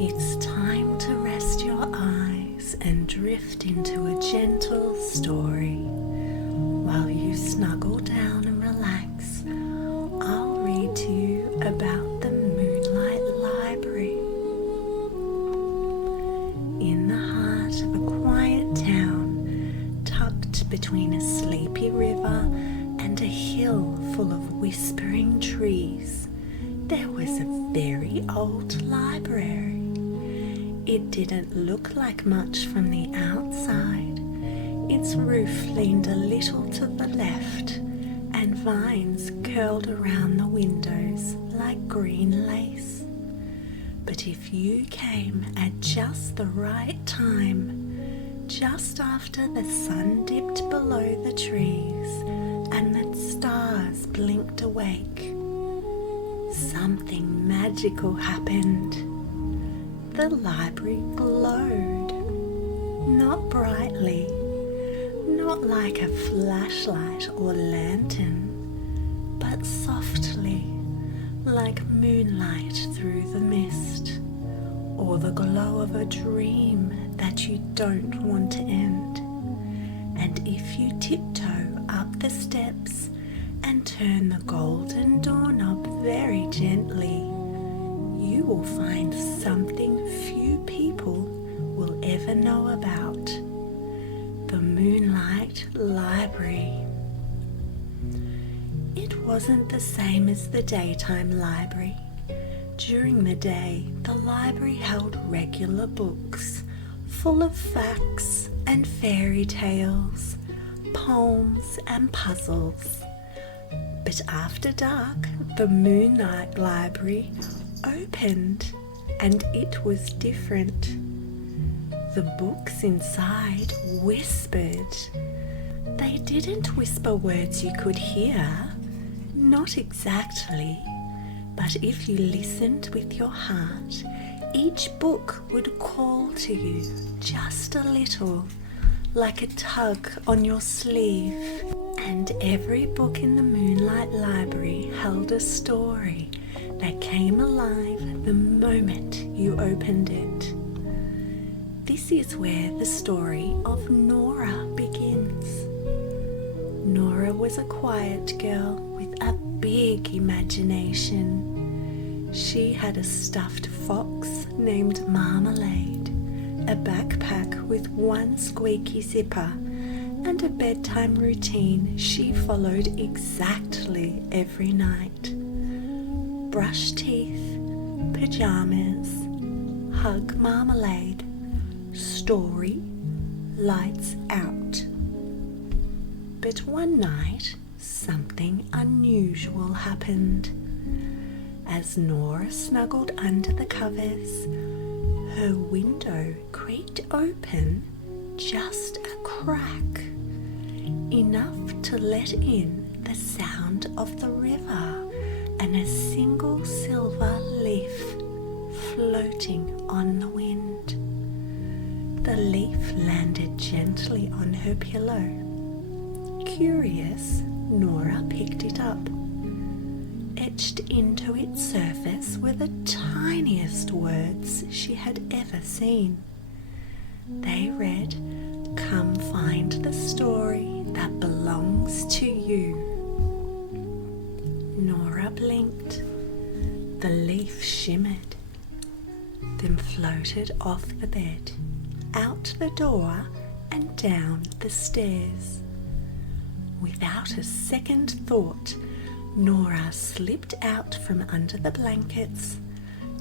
It's time to rest your eyes and drift into a gentle story. While you snuggle down and relax, I'll read to you about the Moonlight Library. In the heart of a quiet town, tucked between a sleepy river and a hill full of whispering trees, there was a very old library. It didn't look like much from the outside. Its roof leaned a little to the left, and vines curled around the windows like green lace. But if you came at just the right time, just after the sun dipped below the trees and the stars blinked awake, something magical happened. The library glowed, not brightly, not like a flashlight or lantern, but softly, like moonlight through the mist, or the glow of a dream that you don't want to end. And if you tiptoe up the steps and turn the golden doorknob very gently, you will find something few people will ever know about. The Moonlight Library. It wasn't the same as the daytime library. During the day, the library held regular books full of facts and fairy tales, poems and puzzles. But after dark, the Moonlight Library opened, and it was different. The books inside whispered. They didn't whisper words you could hear, not exactly, but if you listened with your heart, each book would call to you just a little, like a tug on your sleeve. And every book in the Moonlight Library held a story that came alive the moment you opened it. This is where the story of Nora begins. Nora was a quiet girl with a big imagination. She had a stuffed fox named Marmalade, a backpack with one squeaky zipper, and a bedtime routine she followed exactly every night. Brush teeth, pajamas, hug Marmalade, story, lights out. But one night, something unusual happened. As Nora snuggled under the covers, her window creaked open just a crack, enough to let in the sound of the river and a single silver leaf floating on the wind. The leaf landed gently on her pillow. Curious, Nora picked it up. Etched into its surface were the tiniest words she had ever seen. They read, "Come find the story that belongs to you." Nora blinked. The leaf shimmered, then floated off the bed, out the door and down the stairs. Without a second thought, Nora slipped out from under the blankets,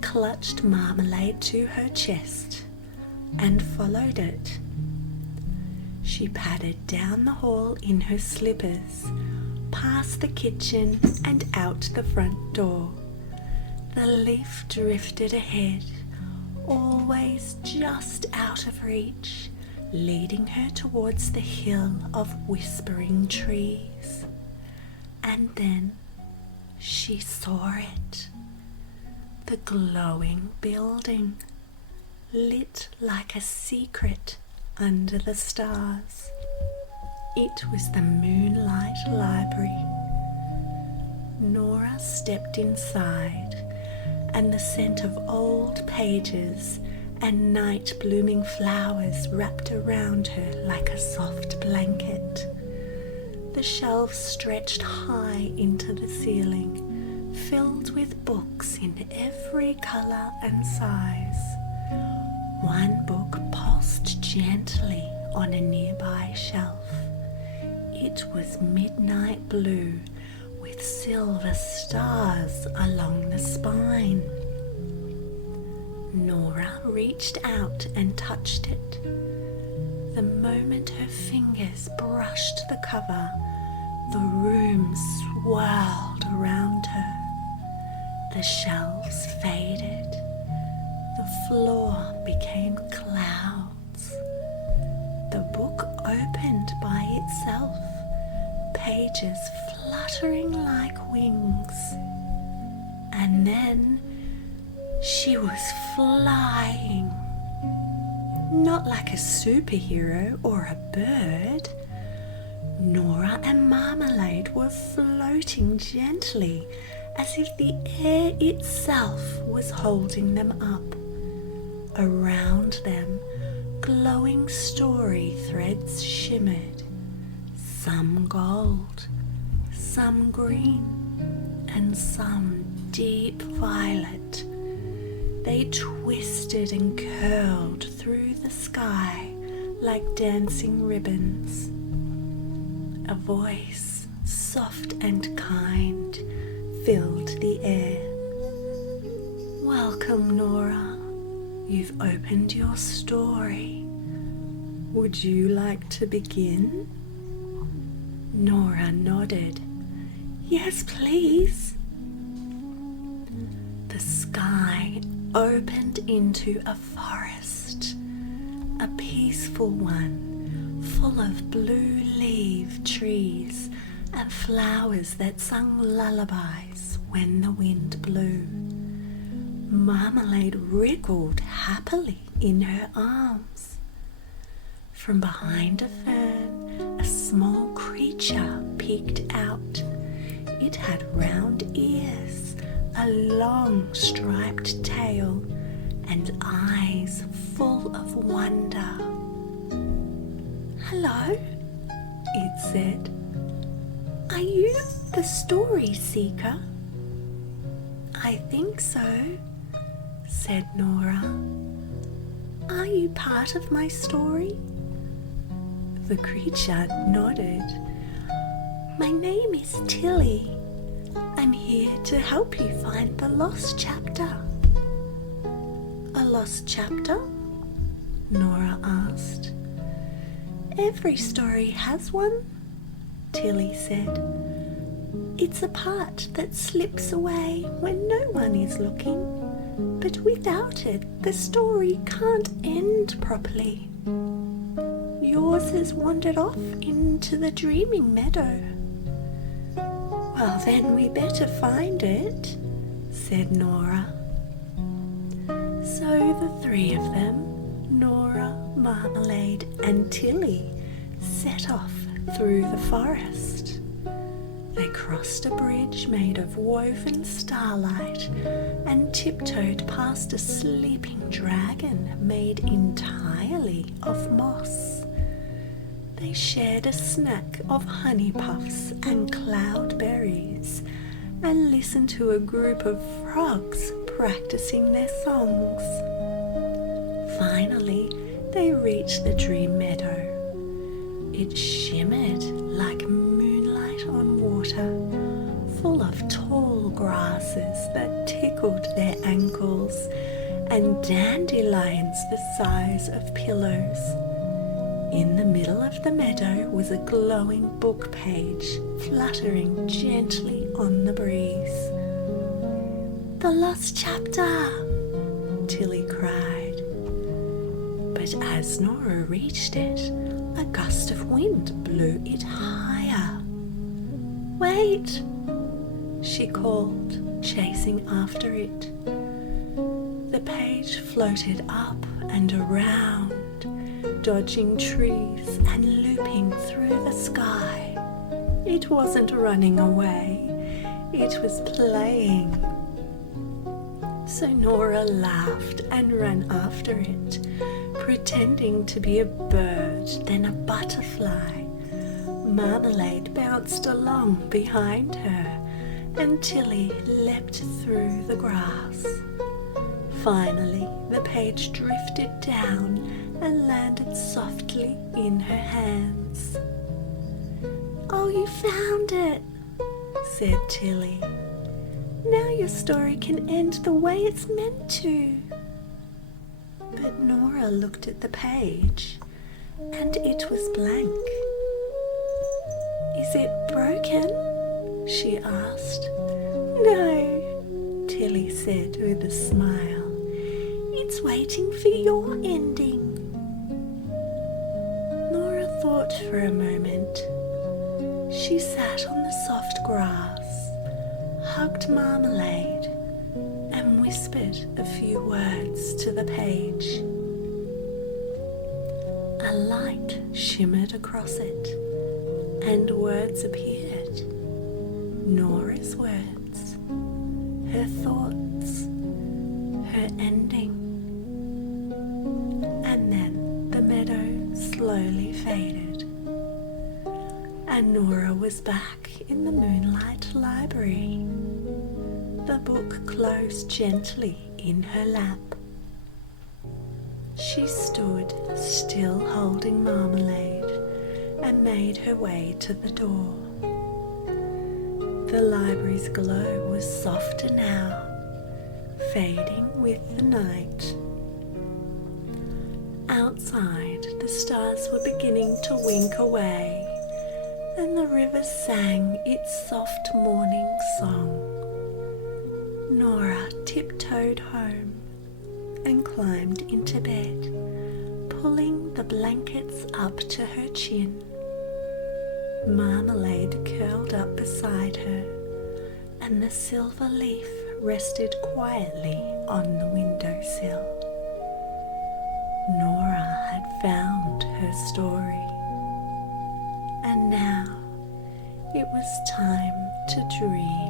clutched Marmalade to her chest, and followed it. She padded down the hall in her slippers, past the kitchen and out the front door. The leaf drifted ahead, always just out of reach, leading her towards the hill of whispering trees. And then she saw it. The glowing building, lit like a secret under the stars. It was the Moonlight Library. Nora stepped inside and the scent of old pages and night-blooming flowers wrapped around her like a soft blanket. The shelves stretched high into the ceiling, filled with books in every colour and size. One book pulsed gently on a nearby shelf. It was midnight blue with silver stars along the spine. Nora reached out and touched it. The moment her fingers brushed the cover, the room swirled around her. The shelves faded. The floor became clouds. The book opened by itself, pages fluttering like wings. And then she was flying. Not like a superhero or a bird. Nora and Marmalade were floating gently, as if the air itself was holding them up. Around them, glowing story threads shimmered, some gold, some green, and some deep violet. They twisted and curled through the sky like dancing ribbons. A voice, soft and kind, filled the air. Welcome, Nora. You've opened your story. Would you like to begin? Nora nodded. Yes, please. The sky opened into a forest, a peaceful one, full of blue-leaved trees and flowers that sung lullabies when the wind blew. Marmalade wriggled happily in her arms. From behind a fern, a small creature peeked out. It had round ears, a long striped tail, and eyes full of wonder. Hello, it said. Are you the story seeker? I think so, said Nora. Are you part of my story? The creature nodded. My name is Tilly. I'm here to help you find the lost chapter. A lost chapter? Nora asked. Every story has one, Tilly said. It's a part that slips away when no one is looking, but without it, the story can't end properly. Yours has wandered off into the dreaming meadow. Well, then we better find it, said Nora. So the three of them, Nora, Marmalade and Tilly, set off through the forest. They crossed a bridge made of woven starlight and tiptoed past a sleeping dragon made entirely of moss. They shared a snack of honey puffs and cloudberries and listened to a group of frogs practicing their songs. Finally, they reached the dream meadow. It shimmered like moonlight on water, full of tall grasses that tickled their ankles and dandelions the size of pillows. In the middle of the meadow was a glowing book page fluttering gently on the breeze. The lost chapter, Tilly cried. But as Nora reached it, a gust of wind blew it higher. Wait, she called, chasing after it. The page floated up and around, dodging trees and looping through the sky. It wasn't running away, it was playing. So Nora laughed and ran after it, pretending to be a bird, then a butterfly. Marmalade bounced along behind her, and Tilly leapt through the grass. Finally, the page drifted down and landed softly in her hands. "Oh, you found it," said Tilly. "Now your story can end the way it's meant to." But Nora looked at the page, and it was blank. "Is it broken?" she asked. "No," Tilly said with a smile. "It's waiting for your ending." Nora thought for a moment. She sat on the soft grass, hugged Marmalade, and whispered a few words to the page. A light shimmered across it, and words appeared. Nora's words, her thoughts, her ending. And then the meadow slowly faded, and Nora was back in the Moonlight Library. The book closed gently in her lap. She stood still holding Marmalade and made her way to the door. The library's glow was softer now, fading with the night. Outside, the stars were beginning to wink away, and the river sang its soft morning song. Nora tiptoed home and climbed into bed, pulling the blankets up to her chin. Marmalade curled up beside her, and the silver leaf rested quietly on the windowsill. Nora had found her story, and now it was time to dream.